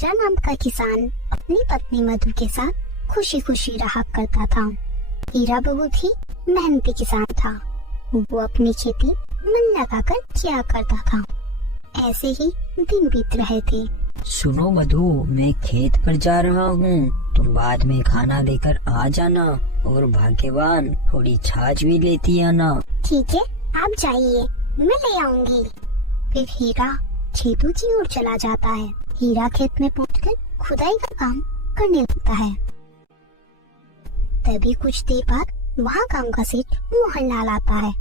हीरा नाम का किसान अपनी पत्नी मधु के साथ खुशी खुशी रहा करता था। हीरा बहुत ही मेहनती किसान था। वो अपनी खेती मन लगाकर किया करता था। ऐसे ही दिन बीत रहे थे। सुनो मधु, मैं खेत पर जा रहा हूँ, तुम बाद में खाना लेकर आ जाना और भाग्यवान थोड़ी छाछ भी लेती आना। ठीक है, आप जाइए, मैं ले आऊंगी। फिर हीरा खेतों की ओर चला जाता है। हीरा खेत में पहुंचकर खुदाई का काम करने लगता है। तभी कुछ देर बाद वहाँ गांव का सेठ मोहनलाल आता है।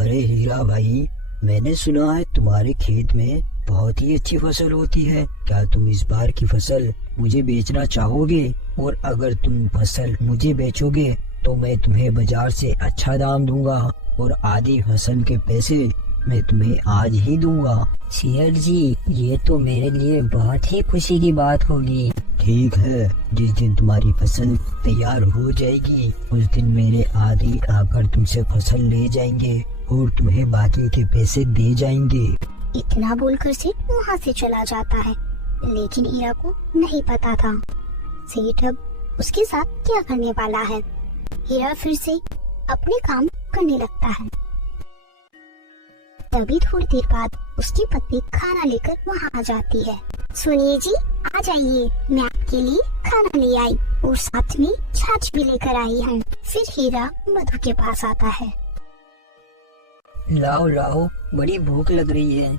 अरे हीरा भाई, मैंने सुना है तुम्हारे खेत में बहुत ही अच्छी फसल होती है। क्या तुम इस बार की फसल मुझे बेचना चाहोगे? और अगर तुम फसल मुझे बेचोगे तो मैं तुम्हें बाजार से अच्छा दाम दूंगा और आधी फसल के पैसे मैं तुम्हें आज ही दूंगा। शेठ जी, ये तो मेरे लिए बहुत ही खुशी की बात होगी। ठीक है, जिस दिन तुम्हारी फसल तैयार हो जाएगी उस दिन मेरे आदि आकर तुमसे फसल ले जाएंगे और तुम्हें बाकी के पैसे दे जाएंगे। इतना बोलकर सेठ वहाँ से चला जाता है। लेकिन हीरा को नहीं पता था सेठ अब उसके साथ क्या करने वाला है। हीरा फिर से अपने काम करने लगता है। तभी थोड़ी देर बाद उसकी पत्नी खाना लेकर वहाँ आ जाती है। सुनिए जी, आ जाइए, मैं आपके लिए खाना ले आई और साथ में छाछ भी लेकर आई हूँ। फिर हीरा मधु के पास आता है। लाओ लाओ, बड़ी भूख लग रही है।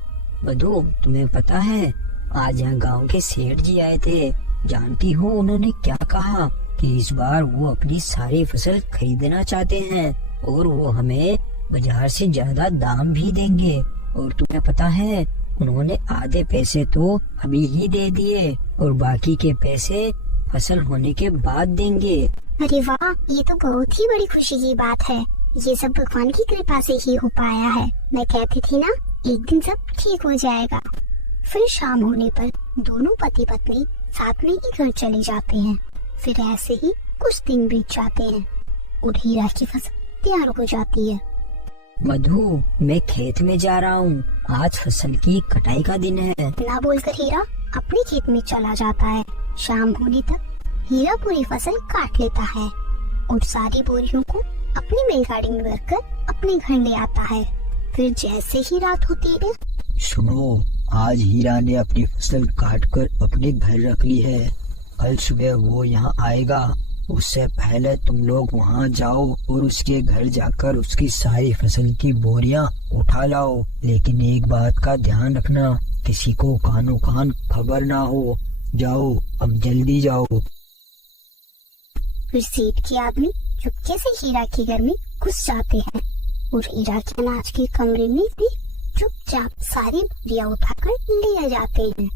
मधु, तुम्हें पता है आज यहाँ गांव के सेठ जी आए थे। जानती हो उन्होंने क्या कहा कि इस बार वो अपनी सारी फसल खरीदना चाहते हैं और वो हमें बाजार से ज्यादा दाम भी देंगे। और तुम्हें पता है उन्होंने आधे पैसे तो अभी ही दे दिए और बाकी के पैसे फसल होने के बाद देंगे। अरे वाह, ये तो बहुत ही बड़ी खुशी की बात है। ये सब भगवान की कृपा से ही हो पाया है। मैं कहती थी ना, एक दिन सब ठीक हो जाएगा। फिर शाम होने पर दोनों पति पत्नी साथ में ही घर चले जाते हैं। फिर ऐसे ही कुछ दिन बीत जाते हैं और हीरा की फसल तैयार हो जाती है। मधु, मैं खेत में जा रहा हूँ, आज फसल की कटाई का दिन है। ना बोलकर हीरा अपने खेत में चला जाता है। शाम होने तक हीरा पूरी फसल काट लेता है और सारी बोरियों को अपनी बैलगाड़ी में भरकर अपने घर ले आता है। फिर जैसे ही रात होती है, सुनो, आज हीरा ने अपनी फसल काटकर अपने घर रख ली है। कल सुबह वो यहाँ आएगा। उससे पहले तुम लोग वहाँ जाओ और उसके घर जाकर उसकी सारी फसल की बोरियां उठा लाओ। लेकिन एक बात का ध्यान रखना, किसी को कानो कान खबर ना हो। जाओ, अब जल्दी जाओ। फिर सेठ के आदमी चुपके से हीरा के घर में घुस जाते हैं और हीरा के अनाज के कमरे में भी चुपचाप सारी बोरियां उठाकर ले जाते हैं।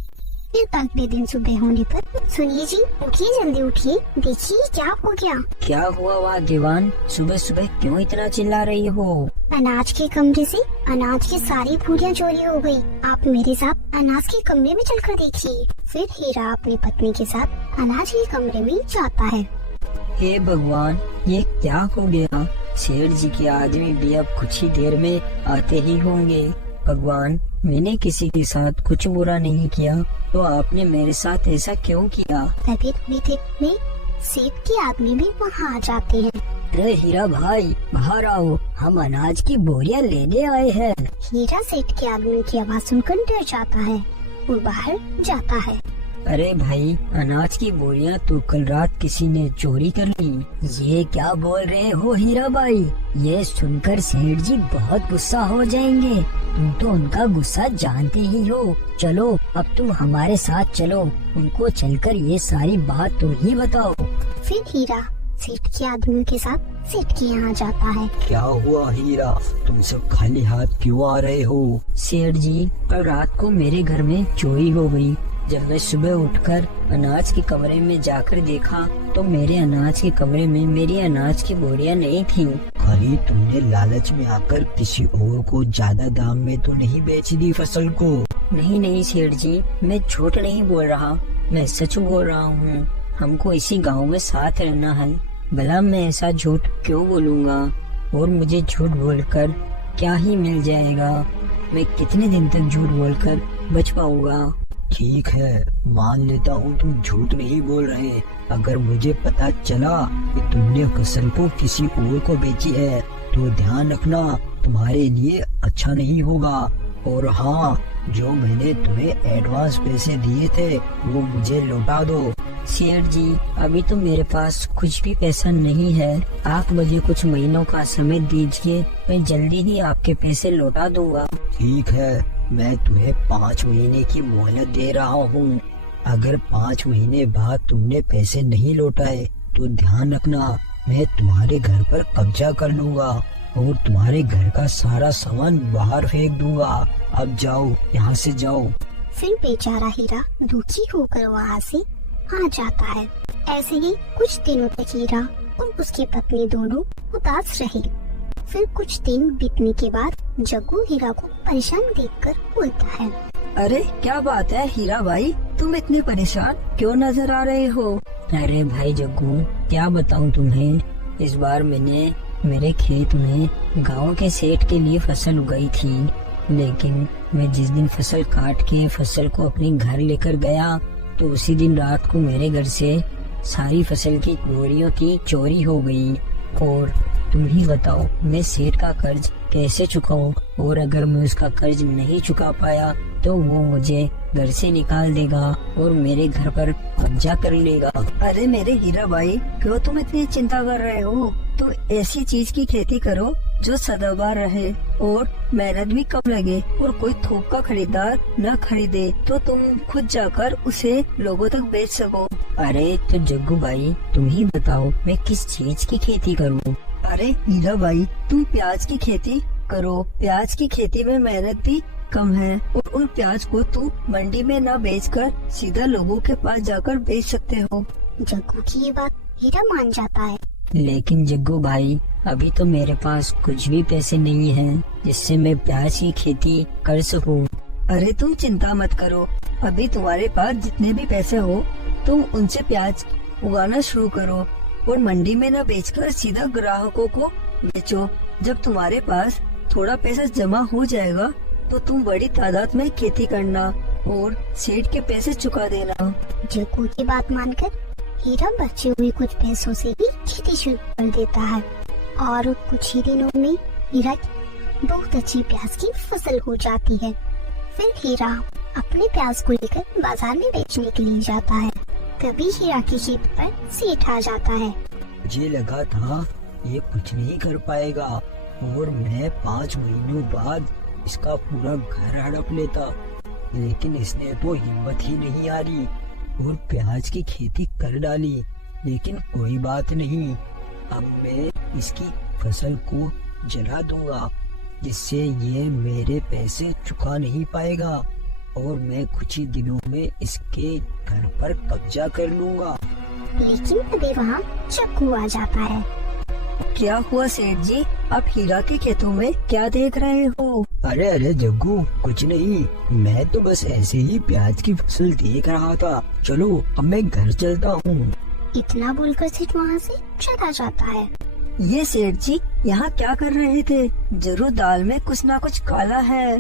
फिर अगले दिन सुबह होने पर, सुनिए जी, उठिए, जल्दी उठिए, देखिए क्या हो गया। क्या हुआ भाग्यवान, सुबह सुबह क्यों इतना चिल्ला रही हो? अनाज के कमरे से अनाज की सारी बोरियां चोरी हो गई। आप मेरे साथ अनाज के कमरे में चलकर देखिए। फिर हीरा अपनी पत्नी के साथ अनाज के कमरे में जाता है। हे भगवान, ये क्या हो गया? सेठ जी के आदमी भी अब कुछ ही देर में आते ही होंगे। भगवान, मैंने किसी के साथ कुछ बुरा नहीं किया, तो आपने मेरे साथ ऐसा क्यों किया? तभी थोड़ी देर में सेठ के आदमी भी वहाँ आ जाते हैं। अरे हीरा भाई, बाहर आओ, हम अनाज की बोरियां लेने आए हैं। हीरा सेठ के आदमी की आवाज सुनकर डर जाता है और बाहर जाता है। अरे भाई, अनाज की बोरियां तो कल रात किसी ने चोरी कर ली। ये क्या बोल रहे हो हीरा भाई? ये सुनकर सेठ जी बहुत गुस्सा हो जाएंगे। तुम तो उनका गुस्सा जानते ही हो। चलो, अब तुम हमारे साथ चलो, उनको चलकर ये सारी बात तुम ही बताओ। फिर हीरा सेठ के आदमी के साथ सेठ के यहाँ जाता है। क्या हुआ हीरा, तुम सब खाली हाथ क्यों आ रहे हो? सेठ जी, कल रात को मेरे घर में चोरी हो गई। जब मैं सुबह उठकर अनाज के कमरे में जाकर देखा तो मेरे अनाज के कमरे में मेरी अनाज की बोरियां नहीं थी। अरे, तुमने लालच में आकर किसी और को ज्यादा दाम में तो नहीं बेच दी फसल को? नहीं नहीं सेठ जी, मैं झूठ नहीं बोल रहा, मैं सच बोल रहा हूँ। हमको इसी गांव में साथ रहना है, भला मैं ऐसा झूठ क्यों बोलूँगा? और मुझे झूठ बोलकर क्या ही मिल जाएगा? मैं कितने दिन तक झूठ बोलकर बच पाऊंगा? ठीक है, मान लेता हूँ तुम झूठ नहीं बोल रहे। अगर मुझे पता चला कि तुमने फसल को किसी और को बेची है तो ध्यान रखना, तुम्हारे लिए अच्छा नहीं होगा। और हाँ, जो मैंने तुम्हें एडवांस पैसे दिए थे वो मुझे लौटा दो। सेठ जी, अभी तो मेरे पास कुछ भी पैसा नहीं है। आप मुझे कुछ महीनों का समय दीजिए, मैं जल्दी ही आपके पैसे लौटा दूंगा। ठीक है, मैं तुम्हें 5 महीने की मोहलत दे रहा हूँ। अगर 5 महीने बाद तुमने पैसे नहीं लौटाए तो ध्यान रखना, मैं तुम्हारे घर पर कब्जा कर लूंगा और तुम्हारे घर का सारा सामान बाहर फेंक दूंगा। अब जाओ, यहाँ से जाओ। फिर बेचारा हीरा दुखी होकर वहाँ से आ जाता है। ऐसे ही कुछ दिनों तक हीरा और उसकी पत्नी दोनों उदास रहे। फिर कुछ दिन बीतने के बाद जग्गू हीरा को परेशान देखकर बोलता है, अरे क्या बात है हीरा भाई, तुम इतने परेशान क्यों नजर आ रहे हो? अरे भाई जग्गू, क्या बताऊं तुम्हें, इस बार मैंने मेरे खेत में गांव के सेठ के लिए फसल उगाई थी, लेकिन मैं जिस दिन फसल काट के फसल को अपने घर लेकर गया तो उसी दिन रात को मेरे घर से सारी फसल की बोरियों की चोरी हो गई। और तुम ही बताओ, मैं सेठ का कर्ज कैसे चुकाऊं? और अगर मैं उसका कर्ज नहीं चुका पाया तो वो मुझे घर से निकाल देगा और मेरे घर पर कब्जा कर लेगा। अरे मेरे हीरा भाई, क्यों तुम इतनी चिंता कर रहे हो? तुम ऐसी चीज की खेती करो जो सदाबहार रहे और मेहनत भी कम लगे और कोई थोक का खरीदार न खरीदे, तो तुम खुद जाकर उसे लोगों तक बेच सको। अरे तो जग्गू भाई, तुम ही बताओ मैं किस चीज की खेती करूं? अरे हीरा भाई, तुम प्याज की खेती करो। प्याज की खेती में मेहनत भी कम है और उन प्याज को तुम मंडी में न बेचकर सीधा लोगों के पास जाकर बेच सकते हो। जग्गू की ये बात हीरा मान जाता है। लेकिन जग्गू भाई, अभी तो मेरे पास कुछ भी पैसे नहीं हैं जिससे मैं प्याज की खेती कर सकूं। अरे तुम चिंता मत करो, अभी तुम्हारे पास जितने भी पैसे हो तुम उनसे प्याज उगाना शुरू करो और मंडी में न बेचकर सीधा ग्राहकों को बेचो। जब तुम्हारे पास थोड़ा पैसा जमा हो जाएगा तो तुम बड़ी तादाद में खेती करना और सेठ के पैसे चुका देना। जग्गू की बात मानकर हीरा बचे हुए कुछ पैसों से ही खेती शुरू कर देता है और कुछ ही दिनों में हीरा की बहुत अच्छी प्याज की फसल हो जाती है। फिर हीरा अपने प्याज को लेकर बाजार में बेचने के लिए जाता है। तभी हीरा की खेत पर सेठ आ जाता है। मुझे लगा था ये कुछ नहीं कर पाएगा और मैं 5 महीनों बाद इसका पूरा घर हड़प लेता, लेकिन इसने तो हिम्मत ही नहीं हारी और प्याज की खेती कर डाली। लेकिन कोई बात नहीं, अब मैं इसकी फसल को जला दूंगा जिससे ये मेरे पैसे चुका नहीं पाएगा और मैं कुछ ही दिनों में इसके घर पर कब्जा कर लूंगा। लेकिन तभी वहाँ जग्गू आ जाता है। क्या हुआ सेठ जी, आप हीरा के खेतों में क्या देख रहे हो? अरे अरे जग्गू, कुछ नहीं, मैं तो बस ऐसे ही प्याज की फसल देख रहा था। चलो अब मैं घर चलता हूँ। इतना बोलकर सेठ वहाँ से चला जाता है। ये सेठ जी यहाँ क्या कर रहे थे? जरूर दाल में कुछ ना कुछ काला है।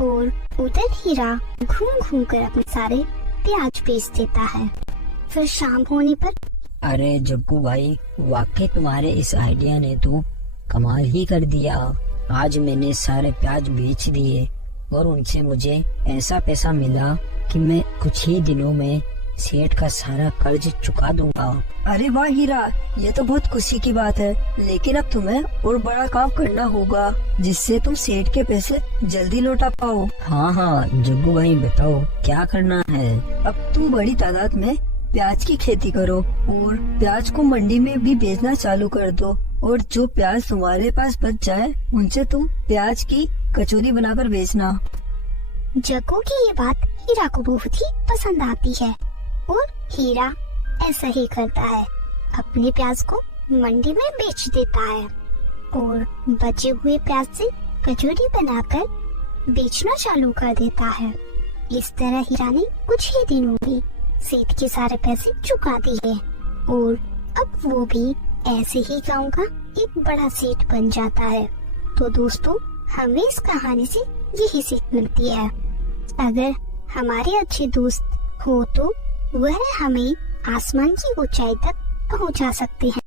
और उधर हीरा घूम घूम कर अपने सारे प्याज बेच देता है। फिर शाम होने पर अरे जग्गू भाई, वाकई तुम्हारे इस आइडिया ने तो कमाल ही कर दिया। आज मैंने सारे प्याज बेच दिए और उनसे मुझे ऐसा पैसा मिला कि मैं कुछ ही दिनों में सेठ का सारा कर्ज चुका दूंगा। अरे वाह हीरा, ये तो बहुत खुशी की बात है, लेकिन अब तुम्हें और बड़ा काम करना होगा जिससे तुम सेठ के पैसे जल्दी लौटा पाओ। हाँ जग्गू भाई, बताओ क्या करना है? अब तुम बड़ी तादाद में प्याज की खेती करो और प्याज को मंडी में भी बेचना चालू कर दो और जो प्याज तुम्हारे पास बच जाए उनसे तुम प्याज की कचौरी बनाकर बेचना। जग्गू की ये बात हीरा को बहुत ही पसंद आती है और हीरा ऐसा ही करता है, अपने प्याज को मंडी में बेच देता है और बचे हुए प्याज से कचौरी बनाकर बेचना चालू कर देता है। इस तरह हीरा ने कुछ ही दिनों में सेठ के सारे पैसे चुका दिए और अब वो भी ऐसे ही गांव का एक बड़ा सेठ बन जाता है। तो दोस्तों, हमें इस कहानी से यही सीख मिलती है, अगर हमारे अच्छे दोस्त हो तो वह हमें आसमान की ऊंचाई तक पहुंचा सकते हैं।